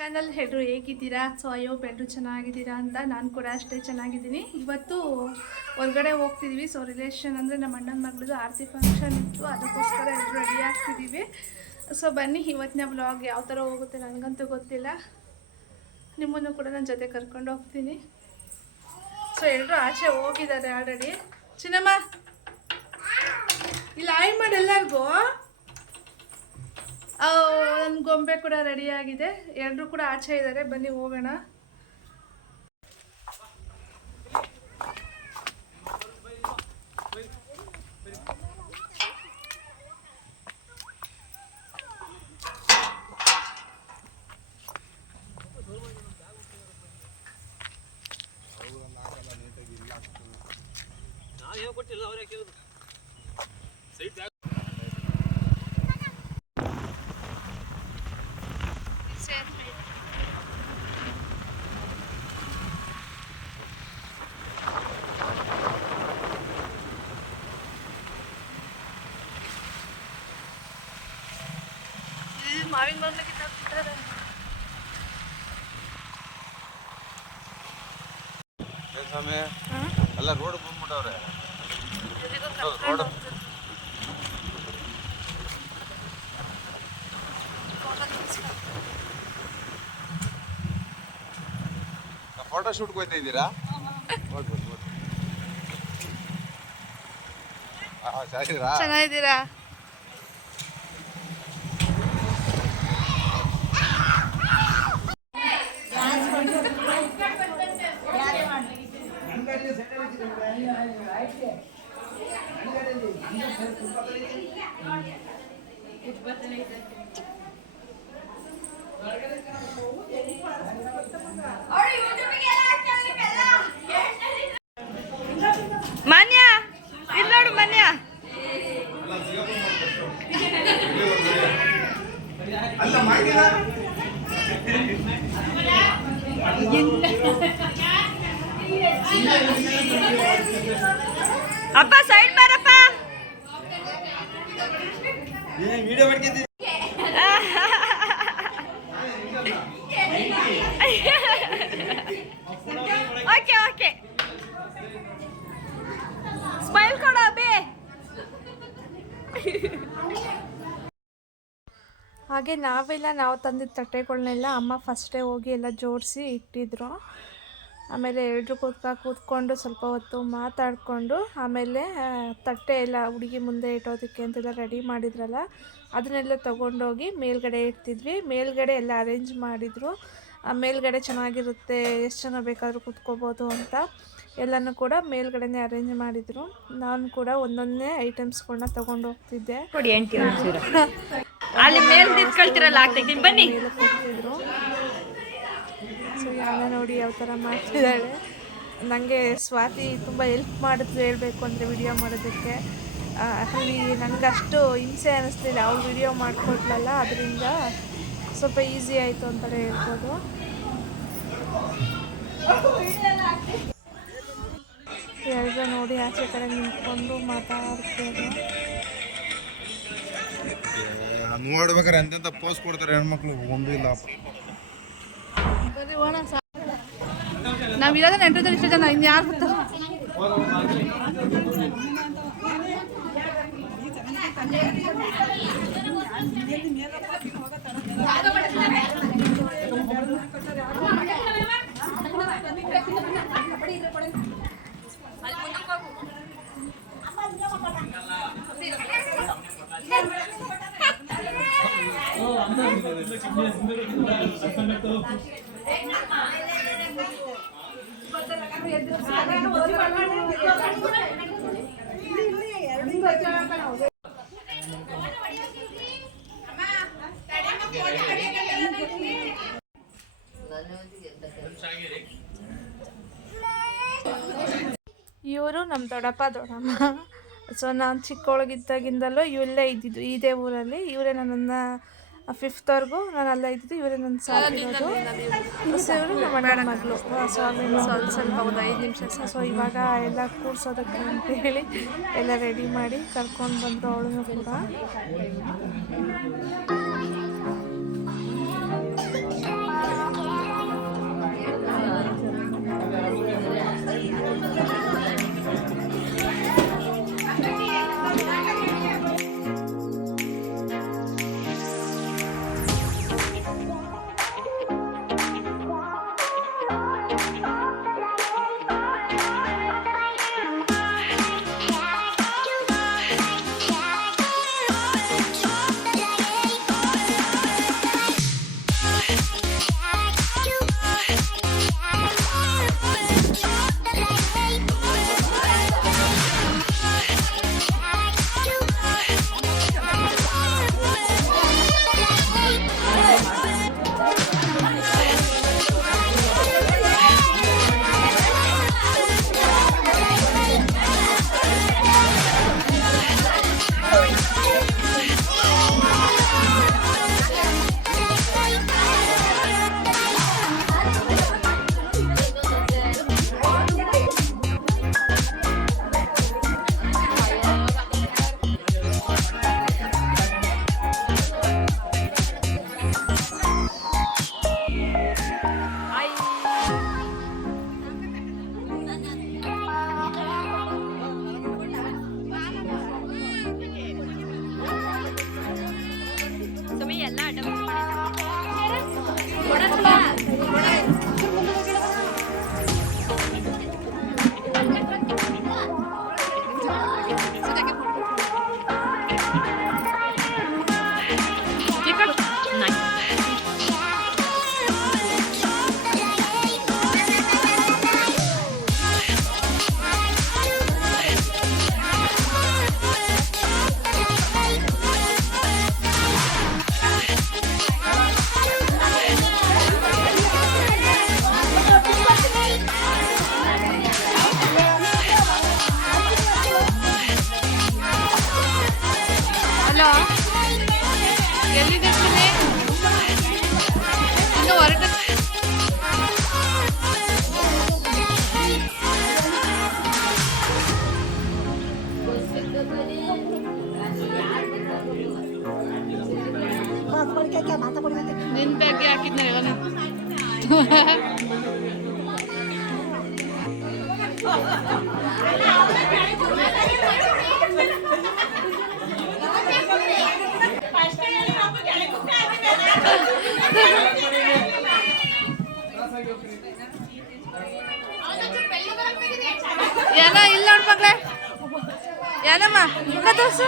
Channel ಎಲ್ಲರೂ ಹೇಗಿದ್ದೀರಾ? So hope ಎಲ್ಲರೂ ಚೆನ್ನಾಗಿದ್ದೀರಾ ಅಂತ ನಾನು ಕೂಡ ಅಷ್ಟೇ ಚೆನ್ನಾಗಿದ್ದೀನಿ. ಇವತ್ತು ಹೊರಗಡೆ ಹೋಗ್ತಿದ್ದೀವಿ. ಸೊ ರಿಲೇಷನ್ ಅಂದರೆ ನಮ್ಮ ಅಣ್ಣನ ಮಗಳದು ಆರತಿ ಫಂಕ್ಷನ್ ಇತ್ತು, ಅದಕ್ಕೋಸ್ಕರ ಎಲ್ಲರೂ ರೆಡಿ ಆಗ್ತಿದ್ದೀವಿ. ಸೊ ಬನ್ನಿ, ಇವತ್ತಿನ ವ್ಲಾಗ್ ಯಾವ ಥರ ಹೋಗುತ್ತೆ ನನಗಂತೂ ಗೊತ್ತಿಲ್ಲ. ನಿಮ್ಮನ್ನು ಕೂಡ ನನ್ನ ಜೊತೆ ಕರ್ಕೊಂಡು ಹೋಗ್ತೀನಿ. ಸೊ ಎಲ್ಲರೂ ಆಚೆ ಹೋಗಿದ್ದಾರೆ ಆಲ್ರೆಡಿ. ಚಿನ್ನಮ್ಮ ಇಲ್ಲ ಆಯ್ ಮಾಡಿ ಎಲ್ಲರಿಗೂ. ನನ್ನ ಗೊಂಬೆ ಕೂಡ ರೆಡಿ ಆಗಿದೆ, ಎಲ್ಲರೂ ಕೂಡ ಆಚೆ ಇದ್ದಾರೆ. ಬನ್ನಿ ಹೋಗೋಣ. ಮಾವಿನ ಮರನ ಕಿತ್ತಾಕ್ತಿದ್ದಾರೆ. ಎಲ್ಲ ರೋಡ್ ಬಂದ್ಬಿಟ್ಟವ್ರೆ. ಫೋಟೋ ಶೂಟ್ ಹೋಗ್ತಾ ಇದ್ದೀರಾ? ಚೆನ್ನಾಗಿದ್ದೀರಾ? ಮಾನ್ಯ ಇಲ್ಲಿ ನೋಡು, ಮಾನ್ಯ ಅಪ್ಪ ಸೈಡ್ ಬಾರಪ್ಪ. ಓಕೆ ಓಕೆ, ಸ್ಮೈಲ್ ಕೊಡು ಅಬ್ಬೆ. ಹಾಗೆ ನಾವು ತಂದಿದ್ದ ತಟ್ಟೆಗಳನ್ನೆಲ್ಲ ಅಮ್ಮ ಫಸ್ಟೇ ಹೋಗಿ ಎಲ್ಲ ಜೋಡಿಸಿ ಇಟ್ಟಿದ್ರು. ಆಮೇಲೆ ಎಲ್ಲರೂ ಕೂತ್ಕೊಂಡು ಸ್ವಲ್ಪ ಹೊತ್ತು ಮಾತಾಡಿಕೊಂಡು ಆಮೇಲೆ ತಟ್ಟೆ ಎಲ್ಲ ಹುಡುಗಿ ಮುಂದೆ ಇಟ್ಟೋದಕ್ಕೆ ಅಂತೆಲ್ಲ ರೆಡಿ ಮಾಡಿದ್ರಲ್ಲ, ಅದನ್ನೆಲ್ಲ ತೊಗೊಂಡೋಗಿ ಮೇಲ್ಗಡೆ ಇಡ್ತಿದ್ವಿ. ಮೇಲ್ಗಡೆ ಎಲ್ಲ ಅರೇಂಜ್ ಮಾಡಿದರು. ಮೇಲ್ಗಡೆ ಚೆನ್ನಾಗಿರುತ್ತೆ, ಎಷ್ಟು ಜನ ಬೇಕಾದರೂ ಕೂತ್ಕೋಬೋದು ಅಂತ ಎಲ್ಲನೂ ಕೂಡ ಮೇಲ್ಗಡೆನೇ ಅರೇಂಜ್ ಮಾಡಿದರು. ನಾನು ಕೂಡ ಒಂದೊಂದೇ ಐಟಮ್ಸ್ಗಳನ್ನ ತೊಗೊಂಡು ಹೋಗ್ತಿದ್ದೆ. ಅಲ್ಲಿ ಮೇಲೆ ನಿಂತ್ಕೊಳ್ತಿರಲ್ಲ, ಆಗ್ತಿದ್ದೀನಿ ಬನ್ನಿ. ಕೂಗ್ತಿದ್ರು. ಸೊ ಯಾರ ನೋಡಿ ಯಾವ ಥರ ಮಾಡ್ತಿದ್ದಾಳೆ. ನನಗೆ ಸ್ವಾತಿ ತುಂಬ ಹೆಲ್ಪ್ ಮಾಡಿದ್ರು ಹೇಳಬೇಕು ಅಂದರೆ ವಿಡಿಯೋ ಮಾಡೋದಕ್ಕೆ. ಅಲ್ಲಿ ನನಗಷ್ಟು ಹಿಂಸೆ ಅನ್ನಿಸ್ತಿಲ್ಲ, ಅವಳು ವಿಡಿಯೋ ಮಾಡಿಕೊಟ್ಲಲ್ಲ, ಅದರಿಂದ ಸ್ವಲ್ಪ ಈಸಿ ಆಯಿತು ಅಂತಲೇ ಹೇಳ್ಬೋದು. ಎಲ್ಲರೂ ನೋಡಿ ಆಚೆ ಕಡೆ ನಿಂತ್ಕೊಂಡು ಮಾತಾಡ್ತಿದ್ರು. ನೋಡ್ಬೇಕಾರೆ ಎಂತೆಂತ ಪೋಸ್ ಕೊಡ್ತಾರೆ ಹೆಣ್ಮಕ್ಳು, ಒಂದು ಇಲ್ಲ. ನಾವು ಇರೋದ ನೆಂಟರಲ್ಲಿ ಇಷ್ಟು ಜನ, ಇನ್ಯಾರು ಬರ್ತಾರೆ? ಇವರು ನಮ್ಮ ದೊಡ್ಡಪ್ಪ ದೊಡ್ಡಮ್ಮ. ಸೊ ನಾನು ಚಿಕ್ಕವಳಗಿದ್ದಾಗಿಂದಲೂ ಇವೆಲ್ಲ ಇದ್ದಿದ್ದು ಇದೇ ಊರಲ್ಲಿ. ಇವರೇ ನನ್ನನ್ನು ಫಿಫ್ತ್ವರೆಗೂ ನಾನು ಅಲ್ಲ ಇದ್ದಿದ್ದು, ಇವರೇ ನನ್ನ ಸಾಕಿರೋದು. ಸೊ ಇವರು ನಮ್ಮ ಅಣ್ಣನ ಮಗಳು. ಸ್ವಲ್ಪ ಒಂದು 5 ನಿಮಿಷ. ಸೊ ಇವಾಗ ಎಲ್ಲ ಕೂರ್ಸೋದಕ್ಕೆ ಅಂತೇಳಿ ಎಲ್ಲ ರೆಡಿ ಮಾಡಿ ಕರ್ಕೊಂಡು ಬಂದರು ಅವಳನ್ನು ಕೂಡ. ಏನ ಇಲ್ಲ ನೋಡ್ ಮಗಳೇ ಏನಮ್ಮ ಮುಖ ತೋರ್ಸು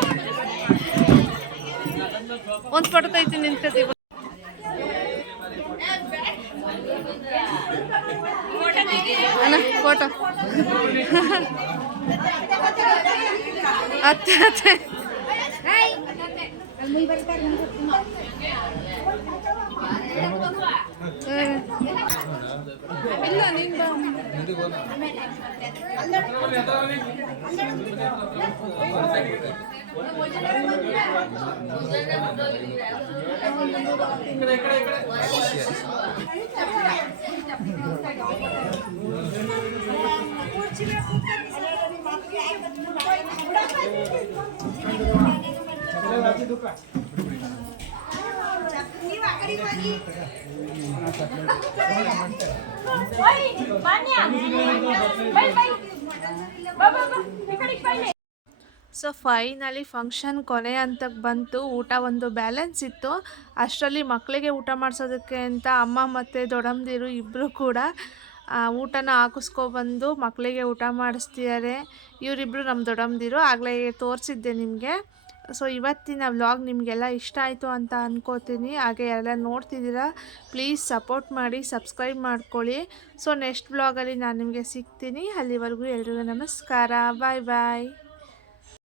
ಒಂದು ಫೋಟೋ ತೆಗಿತೀನಿ ನಿಂತ್ಕೊತೀವಿ ಅಣ್ಣ ಫೋಟೋ ಅತ್ತೆ ಅತ್ತೆ ಇಲ್ಲ ನೀನ್ ಬಾ ಸೊ ಫೈನಲಿ ಫಂಕ್ಷನ್ ಕೊನೆ ಹಂತಕ್ಕೆ ಬಂತು. ಊಟ ಒಂದು ಬ್ಯಾಲೆನ್ಸ್ ಇತ್ತು. ಅಷ್ಟರಲ್ಲಿ ಮಕ್ಕಳಿಗೆ ಊಟ ಮಾಡಿಸೋದಕ್ಕೆ ಅಂತ ಅಮ್ಮ ಮತ್ತು ದೊಡ್ಡಮ್ಮದಿರು ಇಬ್ಬರು ಕೂಡ ಊಟನ ಹಾಕಿಸ್ಕೊಬಂದು ಮಕ್ಕಳಿಗೆ ಊಟ ಮಾಡಿಸ್ತಿದ್ದಾರೆ. ಇವರಿಬ್ಬರು ನಮ್ಮ ದೊಡ್ಡಮ್ಮದಿರು, ಆಗಲೇ ತೋರಿಸಿದ್ದೆ ನಿಮಗೆ. ಸೊ ಇವತ್ತಿನ ವ್ಲಾಗ್ ನಿಮಗೆಲ್ಲ ಇಷ್ಟ ಆಯಿತು ಅಂತ ಅಂದ್ಕೋತೀನಿ. ಹಾಗೆ ಎಲ್ಲ ನೋಡ್ತಿದ್ದೀರಾ, ಪ್ಲೀಸ್ ಸಪೋರ್ಟ್ ಮಾಡಿ, ಸಬ್ಸ್ಕ್ರೈಬ್ ಮಾಡ್ಕೊಳ್ಳಿ. ಸೊ ನೆಕ್ಸ್ಟ್ ವ್ಲಾಗಲ್ಲಿ ನಾನು ನಿಮಗೆ ಸಿಗ್ತೀನಿ. ಅಲ್ಲಿವರೆಗೂ ಎಲ್ರಿಗೂ ನಮಸ್ಕಾರ, ಬಾಯ್ ಬಾಯ್.